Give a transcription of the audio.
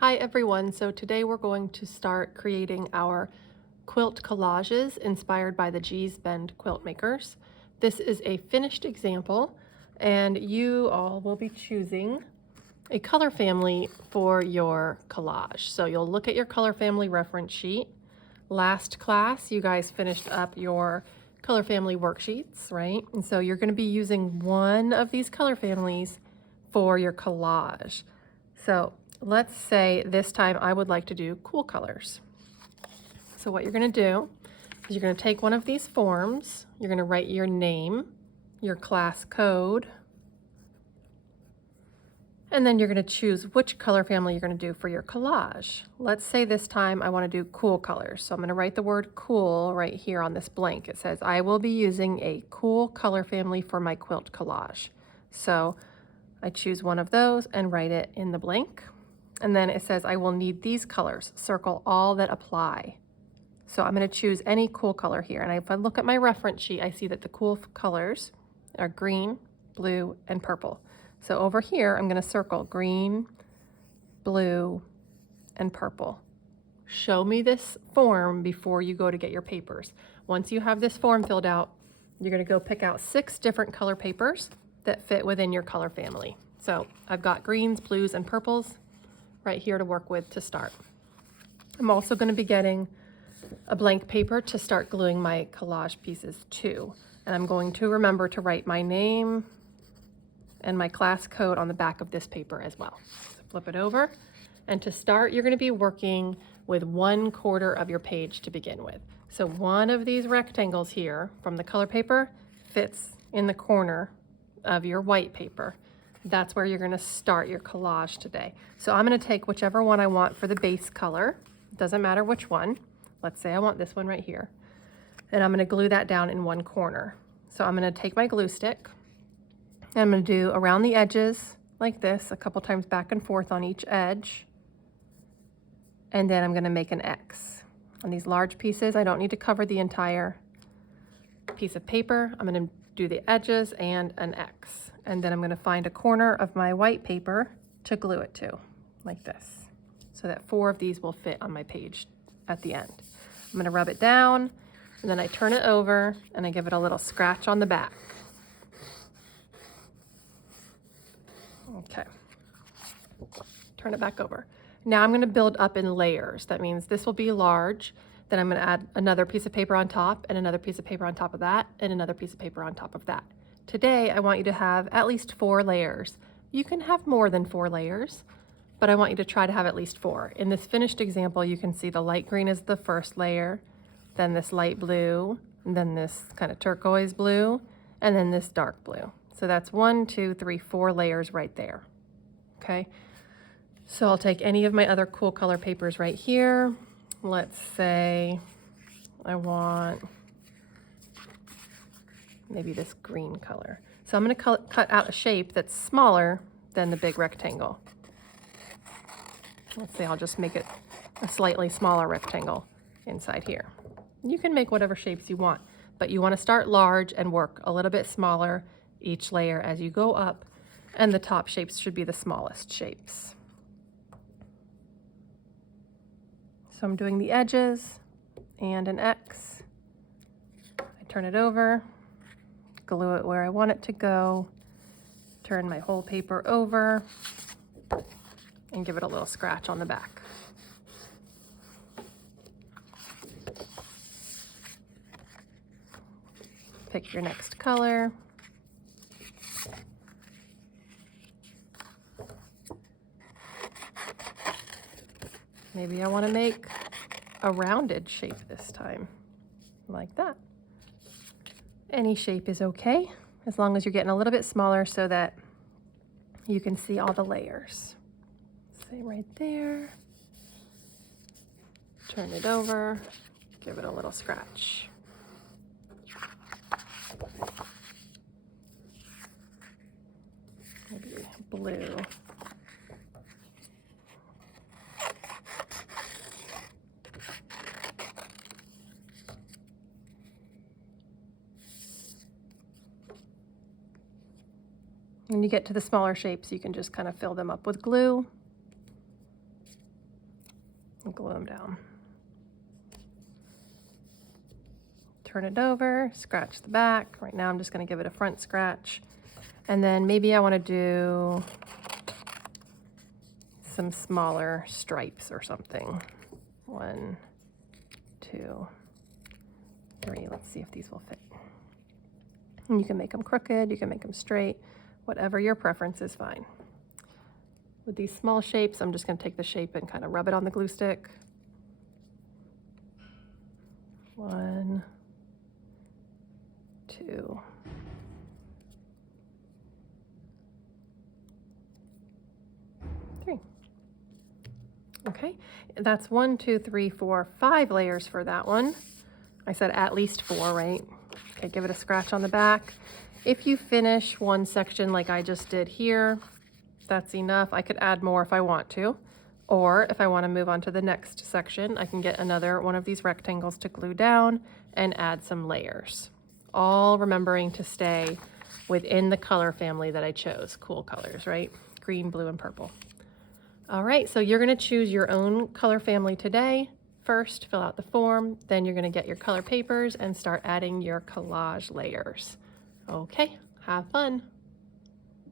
Hi everyone, so today we're going to start creating our quilt collages inspired by the G's Bend quilt makers. This is a finished example and you all will be choosing a color family for your collage. So you'll look at your color family reference sheet. Last class you guys finished up your color family worksheets, right? And so you're going to be using one of these color families for your collage. So let's say this time I would like to do cool colors. So what you're going to do is you're going to take one of these forms, you're going to write your name, your class code, and then you're going to choose which color family you're going to do for your collage. Let's say this time I want to do cool colors. So I'm going to write the word cool right here on this blank. It says I will be using a cool color family for my quilt collage. So I choose one of those and write it in the blank. And then it says I will need these colors. Circle all that apply. So I'm going to choose any cool color here. And if I look at my reference sheet, I see that the cool colors are green, blue, and purple. So over here, I'm going to circle green, blue, and purple. Show me this form before you go to get your papers. Once you have this form filled out, you're going to go pick out 6 different color papers that fit within your color family. So I've got greens, blues, and purples right here to work with to start. I'm also going to be getting a blank paper to start gluing my collage pieces to. And I'm going to remember to write my name and my class code on the back of this paper as well. So flip it over. And to start, you're going to be working with 1/4 of your page to begin with. So one of these rectangles here from the color paper fits in the corner of your white paper. That's where you're going to start your collage today. So I'm going to take whichever one I want for the base color. It doesn't matter which one. Let's say I want this one right here. And I'm going to glue that down in one corner. So I'm going to take my glue stick. And I'm going to do around the edges like this, a couple times back and forth on each edge. And then I'm going to make an X. On these large pieces, I don't need to cover the entire piece of paper. I'm going to do the edges and an X. And then I'm going to find a corner of my white paper to glue it to, like this, so that 4 of these will fit on my page at the end. I'm going to rub it down, and then I turn it over, and I give it a little scratch on the back. Okay. Turn it back over. Now I'm going to build up in layers. That means this will be large. Then I'm going to add another piece of paper on top, and another piece of paper on top of that, and another piece of paper on top of that. Today, I want you to have at least 4 layers. You can have more than 4 layers, but I want you to try to have at least 4. In this finished example, you can see the light green is the first layer, then this light blue, and then this kind of turquoise blue, and then this dark blue. So that's 1, 2, 3, 4 layers right there. Okay. So I'll take any of my other cool color papers right here. Let's say I want maybe this green color. So I'm going to cut out a shape that's smaller than the big rectangle. Let's say I'll just make it a slightly smaller rectangle inside here. You can make whatever shapes you want, but you want to start large and work a little bit smaller each layer as you go up, and the top shapes should be the smallest shapes. So I'm doing the edges and an X. I turn it over, glue it where I want it to go, turn my whole paper over, and give it a little scratch on the back. Pick your next color. Maybe I want to make a rounded shape this time, like that. Any shape is okay, as long as you're getting a little bit smaller so that you can see all the layers. Say right there. Turn it over, give it a little scratch. Maybe blue. When you get to the smaller shapes, you can just kind of fill them up with glue. and glue them down. Turn it over, scratch the back. Right now I'm just going to give it a front scratch. And then maybe I want to do some smaller stripes or something. 1, 2, 3. Let's see if these will fit. And you can make them crooked, you can make them straight, whatever your preference is fine. With these small shapes, I'm just going to take the shape and kind of rub it on the glue stick. 1, 2. Okay, that's 1, 2, 3, 4, 5 layers for that one. I said at least 4, right? Okay, give it a scratch on the back. If you finish one section like I just did here, that's enough. I could add more if I want to. Or if I want to move on to the next section, I can get another one of these rectangles to glue down and add some layers. All remembering to stay within the color family that I chose. Cool colors, right? Green, blue, and purple. All right, so you're going to choose your own color family today. First, fill out the form, then you're going to get your color papers and start adding your collage layers. Okay, have fun.